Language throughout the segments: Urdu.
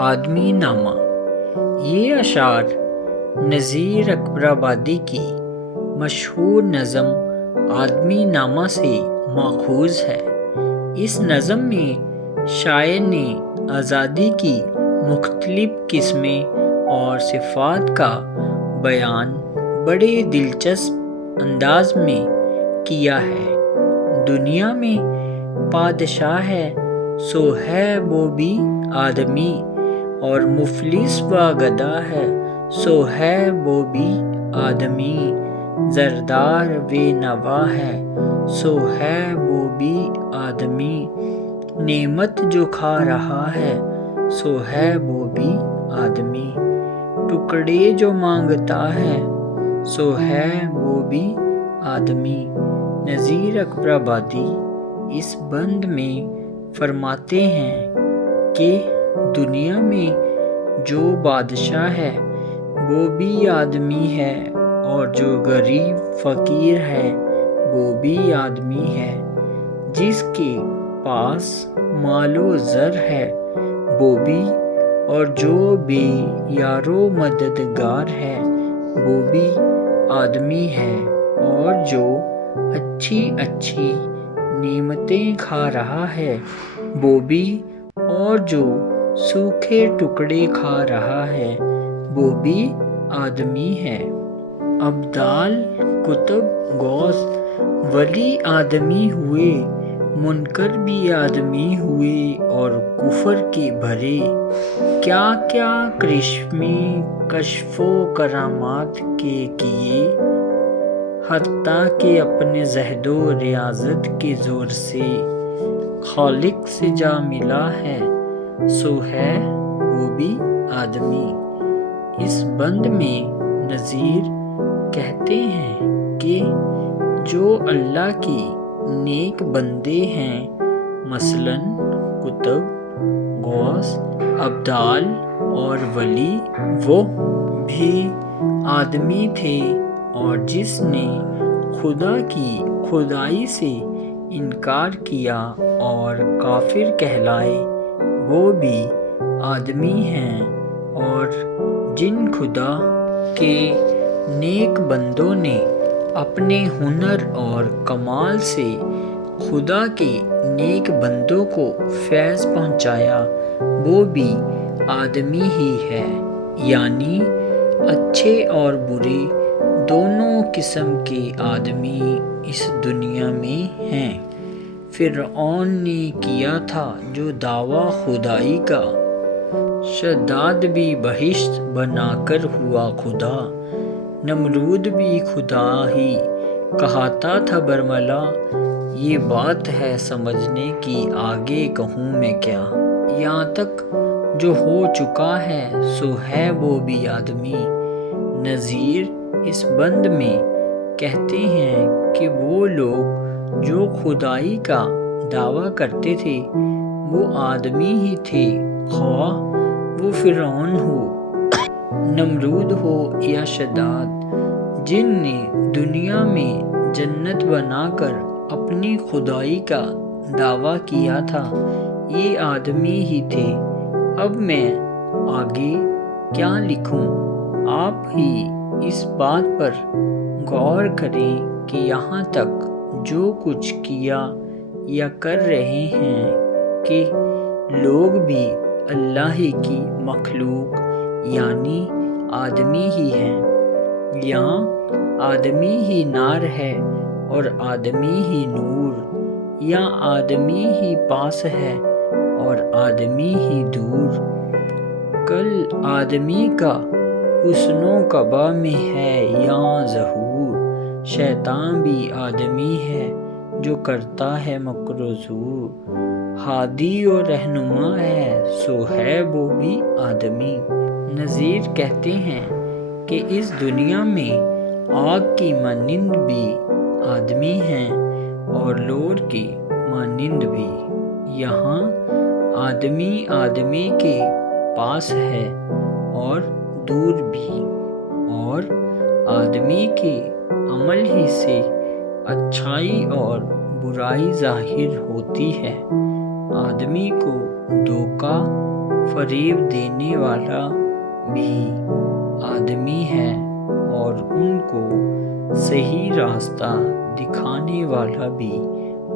آدمی نامہ۔ یہ اشعار نذیر اکبر آبادی کی مشہور نظم آدمی نامہ سے ماخوذ ہے۔ اس نظم میں شاعر نے آزادی کی مختلف قسمیں اور صفات کا بیان بڑے دلچسپ انداز میں کیا ہے۔ دنیا میں بادشاہ ہے سو ہے وہ بھی آدمی، اور مفلس و گدا ہے سو ہے وہ بھی آدمی، زردار و نوا ہے سو ہے وہ بھی آدمی، نعمت جو کھا رہا ہے سو ہے وہ بھی آدمی، ٹکڑے جو مانگتا ہے سو ہے وہ بھی آدمی۔ نذیر اکبر آبادی اس بند میں فرماتے ہیں کہ دنیا میں جو بادشاہ ہے وہ بھی آدمی ہے، اور جو غریب فقیر ہے وہ بھی آدمی ہے، جس کے پاس مال و زر ہے وہ بھی، اور جو بے یار و مددگار ہے وہ بھی آدمی ہے، اور جو اچھی اچھی نعمتیں کھا رہا ہے وہ بھی، اور جو سوکھے ٹکڑے کھا رہا ہے وہ بھی آدمی ہے۔ ابدال، کتب، غوث، ولی آدمی ہوئے، منکر بھی آدمی ہوئے، اور کفر کے بھرے کیا کیا کرشمے کشف و کرامات کے کیے، حتیٰ کہ اپنے زہد و ریاضت کے زور سے خالق سے جا ملا ہے سو ہے وہ بھی آدمی۔ اس بند میں نذیر کہتے ہیں کہ جو اللہ کی نیک بندے ہیں، مثلاً کتب، غوث، ابدال اور ولی، وہ بھی آدمی تھے، اور جس نے خدا کی خدائی سے انکار کیا اور کافر کہلائے وہ بھی آدمی ہیں، اور جن خدا کے نیک بندوں نے اپنے ہنر اور کمال سے خدا کے نیک بندوں کو فیض پہنچایا وہ بھی آدمی ہی ہے، یعنی اچھے اور برے دونوں قسم کے آدمی اس دنیا میں ہیں۔ فرعون نے کیا تھا جو دعویٰ خدائی کا، شداد بھی بہشت بنا کر ہوا خدا، نمرود بھی خدا ہی کہتا تھا برملا، یہ بات ہے سمجھنے کی آگے کہوں میں کیا، یہاں تک جو ہو چکا ہے سو ہے وہ بھی آدمی۔ نذیر اس بند میں کہتے ہیں کہ وہ لوگ جو خدائی کا دعویٰ کرتے تھے وہ آدمی ہی تھے، خواہ وہ فرعون ہو، نمرود ہو یا شداد، جن نے دنیا میں جنت بنا کر اپنی خدائی کا دعویٰ کیا تھا یہ آدمی ہی تھے۔ اب میں آگے کیا لکھوں، آپ ہی اس بات پر غور کریں کہ یہاں تک جو کچھ کیا یا کر رہے ہیں کہ لوگ بھی اللہ ہی کی مخلوق یعنی آدمی ہی ہیں، یہاں آدمی ہی نار ہے اور آدمی ہی نور، یا آدمی ہی پاس ہے اور آدمی ہی دور، کل آدمی کا حسن و قبا میں ہے یا ظہور، شیطان بھی آدمی ہے جو کرتا ہے مکر و زور، ہادی و رہنما ہے سو ہے وہ بھی آدمی۔ نذیر کہتے ہیں کہ اس دنیا میں آگ کی مانند بھی آدمی ہیں اور لوح کے مانند بھی، یہاں آدمی آدمی کے پاس ہے اور دور بھی، اور آدمی کے عمل ہی سے اچھائی اور برائی ظاہر ہوتی ہے، آدمی کو دھوکہ فریب دینے والا بھی آدمی ہے اور ان کو صحیح راستہ دکھانے والا بھی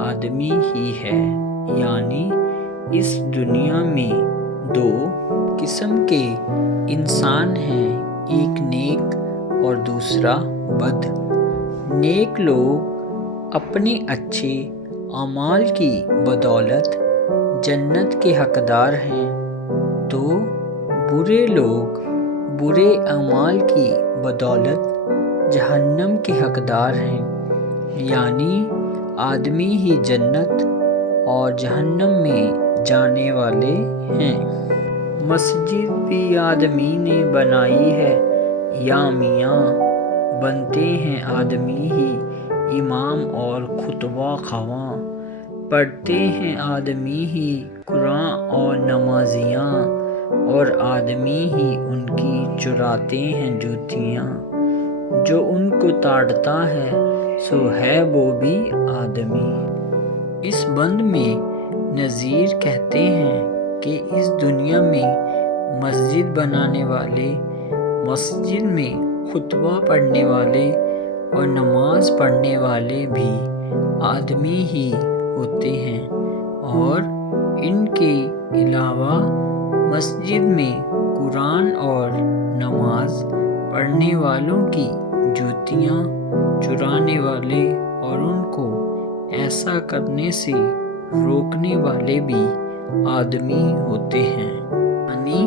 آدمی ہی ہے۔ یعنی اس دنیا میں دو قسم کے انسان ہیں، ایک نیک اور دوسرا بد۔ نیک لوگ اپنے اچھے اعمال کی بدولت جنت کے حقدار ہیں، تو برے لوگ برے اعمال کی بدولت جہنم کے حقدار ہیں۔ یعنی آدمی ہی جنت اور جہنم میں جانے والے ہیں۔ مسجد بھی آدمی نے بنائی ہے یا میاں، بنتے ہیں آدمی ہی امام اور خطبہ خواں، پڑھتے ہیں آدمی ہی قرآن اور نمازیاں، اور آدمی ہی ان کی چراتے ہیں جوتیاں۔ جو ان کو تاڑتا ہے سو ہے وہ بھی آدمی۔ اس بند میں نذیر کہتے ہیں کہ اس دنیا میں مسجد بنانے والے، مسجد میں خطبہ پڑھنے والے اور نماز پڑھنے والے بھی آدمی ہی ہوتے ہیں، اور ان کے علاوہ مسجد میں قرآن اور نماز پڑھنے والوں کی جوتیاں چرانے والے اور ان کو ایسا کرنے سے روکنے والے بھی آدمی ہوتے ہیں۔ یعنی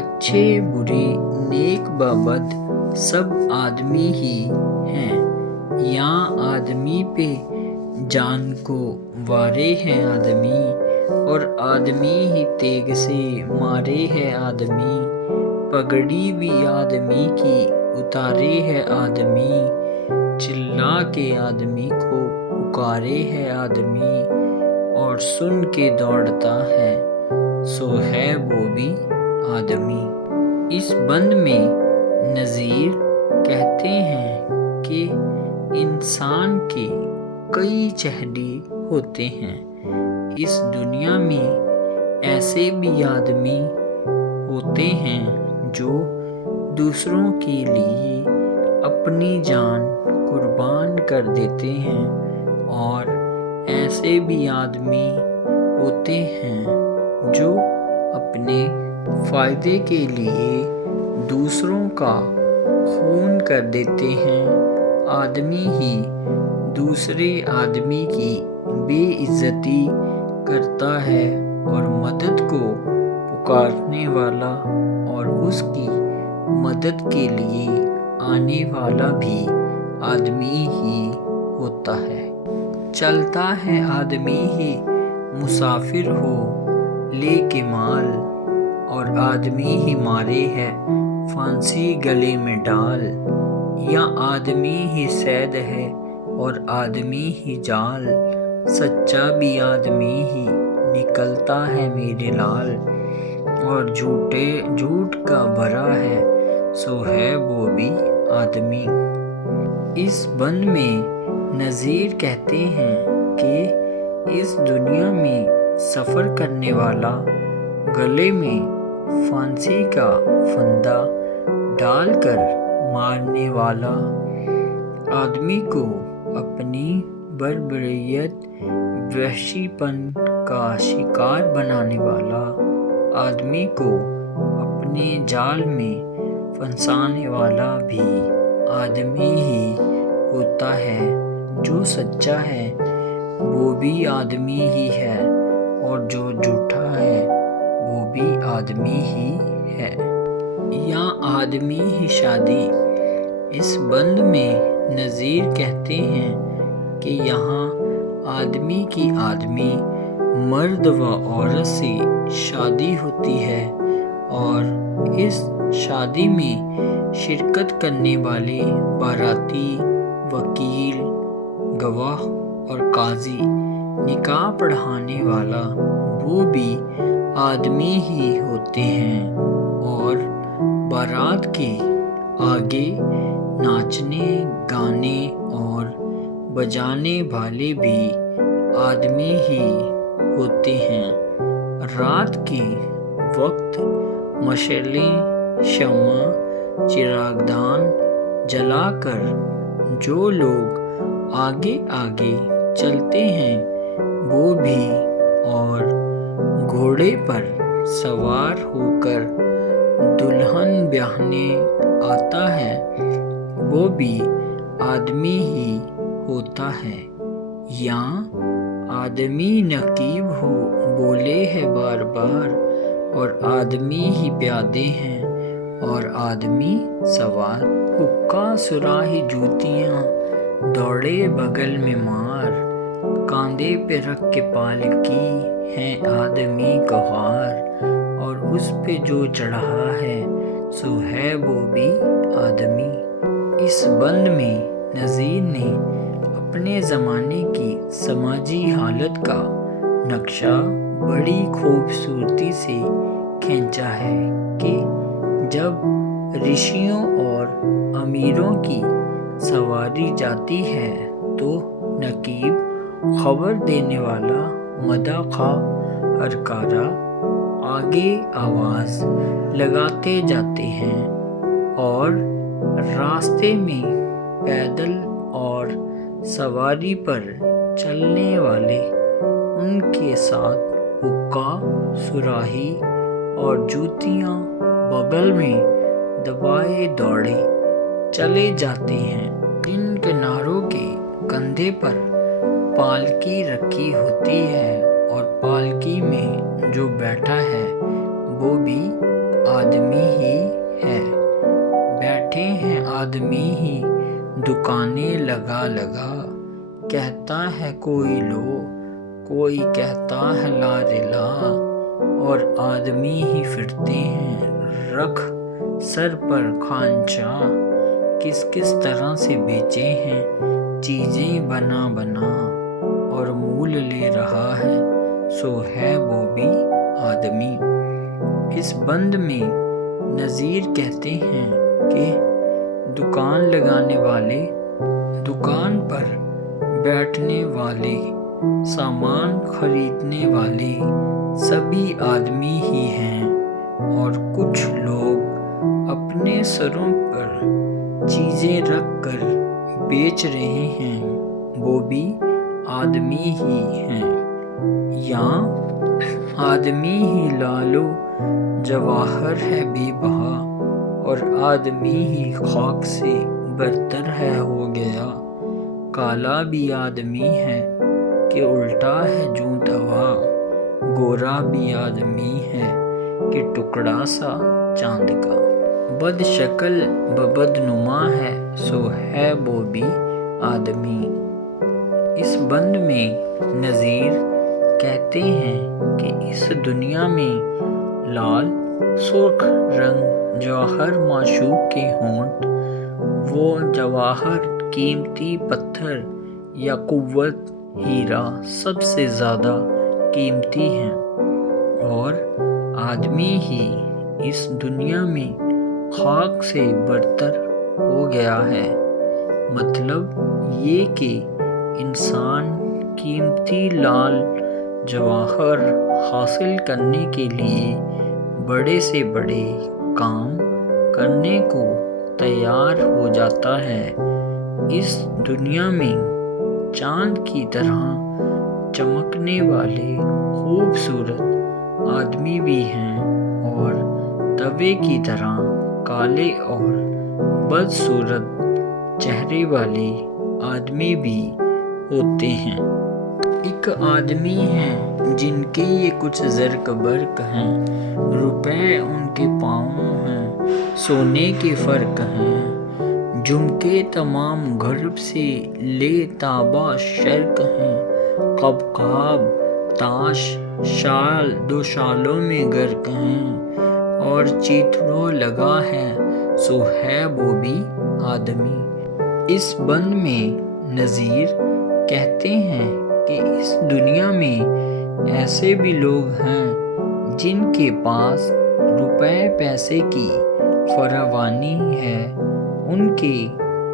اچھے برے نیک بد سب آدمی ہی ہیں۔ یہاں آدمی پہ جان کو وارے ہے آدمی، اور آدمی ہی تیغ سے مارے ہے آدمی، پگڑی بھی آدمی کی اتارے ہے آدمی، چلا کے آدمی کو پکارے ہے آدمی، اور سن کے دوڑتا ہے سو ہے وہ بھی آدمی۔ اس بند میں نذیر کہتے ہیں کہ انسان کے کئی چہرے ہوتے ہیں۔ اس دنیا میں ایسے بھی آدمی ہوتے ہیں جو دوسروں کے لیے اپنی جان قربان کر دیتے ہیں، اور ایسے بھی آدمی ہوتے ہیں جو اپنے فائدے کے لیے دوسروں کا خون کر دیتے ہیں۔ آدمی ہی دوسرے آدمی کی بے عزتی کرتا ہے، اور مدد کو پکارنے والا اور اس کی مدد کے لیے آنے والا بھی آدمی ہی ہوتا ہے۔ چلتا ہے آدمی ہی مسافر ہو لے کے مال، اور آدمی ہی مارے ہے پھانسی گلے میں ڈال۔ یا آدمی ہی صید ہے اور آدمی ہی جال، سچا بھی آدمی ہی نکلتا ہے میرے لال، اور جھوٹ کا بھرا ہے سو ہے وہ بھی آدمی۔ اس بند میں نذیر کہتے ہیں کہ اس دنیا میں سفر کرنے والا، گلے میں پھانسی کا پھندا ڈال کر مارنے والا، آدمی کو اپنی بربریت وحشی پن کا شکار بنانے والا، آدمی کو اپنے جال میں پھنسانے والا بھی آدمی ہی ہوتا ہے۔ جو سچا ہے وہ بھی آدمی ہی ہے، اور جو جھوٹا ہے وہ بھی آدمی ہی ہے۔ یا آدمی ہی شادی۔ اس بند میں نذیر کہتے ہیں کہ یہاں آدمی کی آدمی، مرد و عورت سے شادی ہوتی ہے، اور اس شادی میں شرکت کرنے والے باراتی، وکیل، گواہ اور قاضی، نکاح پڑھانے والا وہ بھی آدمی ہی ہوتے ہیں، اور بارات کے آگے ناچنے گانے اور بجانے والے بھی آدمی ہی ہوتے ہیں۔ رات کے وقت مشعلیں شمع چراغدان جلا کر جو لوگ آگے آگے چلتے ہیں وہ بھی، اور گھوڑے پر سوار ہو کر دلہن بیاہنے آتا ہے وہ بھی آدمی ہی ہوتا ہے، یا آدمی نقیب ہو بولے ہے بار بار، اور آدمی ہی پیادے ہیں اور آدمی سوار، حقہ سراہی جوتیاں دوڑے بغل میں مار، کاندھے پہ رکھ کے پالکی ہے آدمی گوار، اور اس پہ جو چڑھا ہے سو ہے وہ بھی آدمی۔ اس بند میں نظیر نے اپنے زمانے کی سماجی حالت کا نقشہ بڑی خوبصورتی سے کھینچا ہے کہ جب رشیوں اور امیروں کی سواری جاتی ہے تو نقیب خبر دینے والا مداح خواہ ہرکارہ آگے آواز لگاتے جاتے ہیں، اور راستے میں پیدل اور سواری پر چلنے والے ان کے ساتھ حقہ صراحی اور جوتیاں بغل میں دبائے دوڑے چلے جاتے ہیں۔ ان کناروں کے کندھے پر پالکی رکھی ہوتی ہے اور پالکی میں جو بیٹھا ہے وہ بھی آدمی ہی ہے، بیٹھے ہیں آدمی ہی دکانیں لگا لگا، کہتا ہے کوئی لو کوئی کہتا ہے لا رے لا، اور آدمی ہی پھرتے ہیں رکھ سر پر خوانچہ، کس کس طرح سے بیچے ہیں چیزیں بنا بنا، اور مول لے رہا ہے سو ہے وہ بھی آدمی۔ اس بند میں نظیر کہتے ہیں کہ دکان لگانے والے، دکان پر بیٹھنے والے، سامان خریدنے والے سبھی آدمی ہی ہیں، اور کچھ لوگ اپنے سروں پر چیزیں رکھ کر بیچ رہے ہیں وہ بھی آدمی ہی ہیں، یا آدمی ہی لالو جواہر ہے بے بہا، اور آدمی ہی خاک سے برتر ہے ہو گیا، کالا بھی آدمی ہے کہ الٹا ہے جوں توا، گورا بھی آدمی ہے کہ ٹکڑا سا چاند کا، بد شکل بد نما ہے سو ہے وہ بھی آدمی۔ اس بند میں نظیر کہتے ہیں کہ اس دنیا میں لال سرخ رنگ جواہر معشوق کے ہونٹ، وہ جواہر قیمتی پتھر یا قوت ہیرا سب سے زیادہ قیمتی ہیں، اور آدمی ہی اس دنیا میں خاک سے برتر ہو گیا ہے، مطلب یہ کہ انسان قیمتی لال جواہر حاصل کرنے کے لیے بڑے سے بڑے کام کرنے کو تیار ہو جاتا ہے۔ اس دنیا میں چاند کی طرح چمکنے والے خوبصورت آدمی بھی ہیں، اور توے کی طرح کالے اور بدصورت چہرے والے آدمی بھی ہوتے ہیں۔ ایک آدمی ہیں جن کے یہ کچھ زرق برق ہیں، روپے ان کے پاؤں ہیں سونے کے فرق ہیں، جھمکے تمام غرب سے لے تابہ شرق ہیں، قبقاب تاش شال دو شالوں میں غرق ہیں، اور چیتڑوں لگا ہے سو ہے وہ بھی آدمی۔ اس بند میں نظیر کہتے ہیں کہ اس دنیا میں ایسے بھی لوگ ہیں جن کے پاس روپے پیسے کی فراوانی ہے، ان کے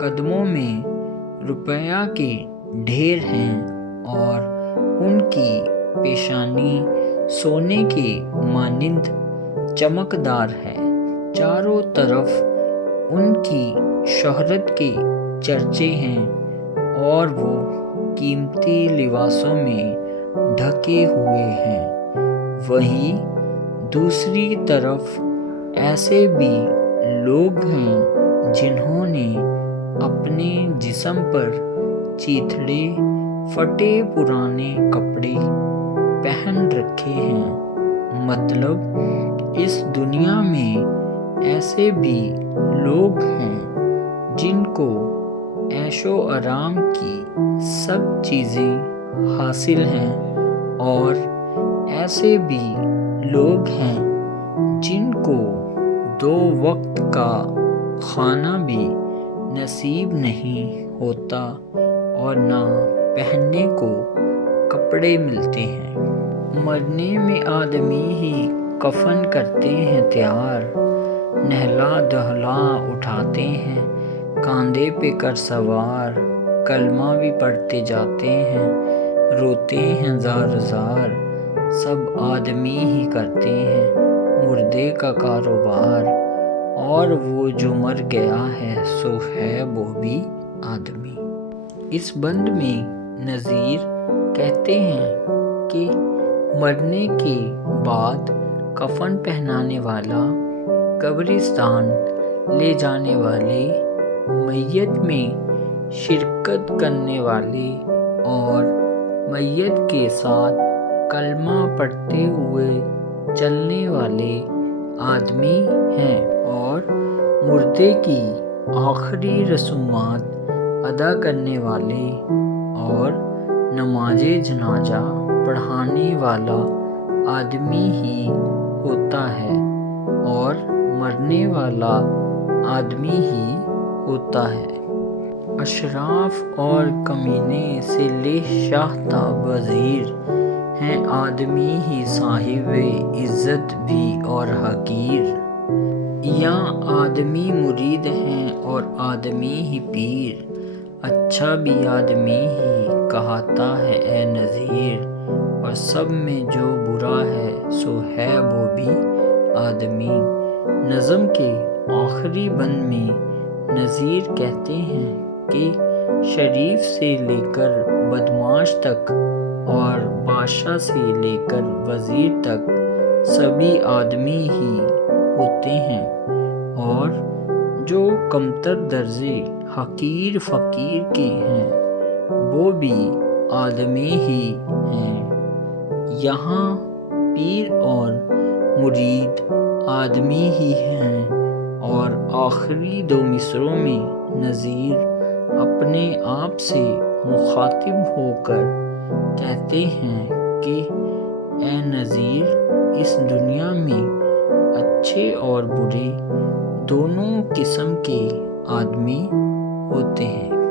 قدموں میں روپیہ کے ڈھیر ہیں، اور ان کی پیشانی سونے کے مانند چمکدار ہے، چاروں طرف ان کی شہرت کے چرچے ہیں اور وہ قیمتی لباسوں میں ڈھکے ہوئے ہیں۔ وہیں دوسری طرف ایسے بھی لوگ ہیں جنہوں نے اپنے جسم پر چیتھڑے پھٹے پرانے کپڑے پہن رکھے ہیں۔ مطلب اس دنیا میں ایسے بھی لوگ ہیں جن کو عیش و آرام کی سب چیزیں حاصل ہیں اور ایسے بھی لوگ ہیں جن کو 2 وقت کا کھانا بھی نصیب نہیں ہوتا اور نہ پہننے کو کپڑے ملتے ہیں۔ مرنے میں آدمی ہی کفن کرتے ہیں تیار، نہلا دہلا اٹھاتے ہیں کاندھے پہ کر سوار، کلمہ بھی پڑھتے جاتے ہیں، روتے ہیں زار زار، سب آدمی ہی کرتے ہیں مردے کا کاروبار، اور وہ جو مر گیا ہے سو ہے وہ بھی آدمی۔ اس بند میں نذیر کہتے ہیں کہ مرنے کے بعد کفن پہنانے والا، قبرستان لے جانے والے، میت میں شرکت کرنے والے اور میت کے ساتھ کلمہ پڑھتے ہوئے چلنے والے آدمی ہیں اور مردے کی آخری رسومات ادا کرنے والے اور نماز جنازہ پڑھانے والا آدمی ہی ہوتا ہے اور مرنے والا آدمی ہی ہوتا ہے۔ اشراف اور کمینے سے لے شاہ تا وزیر، ہیں آدمی ہی صاحب عزت بھی اور حقیر، یا آدمی مرید ہیں اور آدمی ہی پیر، اچھا بھی آدمی ہی کہاتا ہے اے نذیر، اور سب میں جو برا ہے سو ہے وہ بھی آدمی۔ نظم کے آخری بند میں نذیر کہتے ہیں کہ شریف سے لے کر بدمعاش تک اور بادشاہ سے لے کر وزیر تک سبھی آدمی ہی ہوتے ہیں، اور جو کمتر درجے حقیر فقیر کے ہیں وہ بھی آدمی ہی ہیں۔ یہاں پیر اور مرید آدمی ہی ہیں، اور آخری 2 مصرعوں میں نذیر اپنے آپ سے مخاطب ہو کر کہتے ہیں کہ اے نذیر، اس دنیا میں اچھے اور برے دونوں قسم کے آدمی ہوتے ہیں۔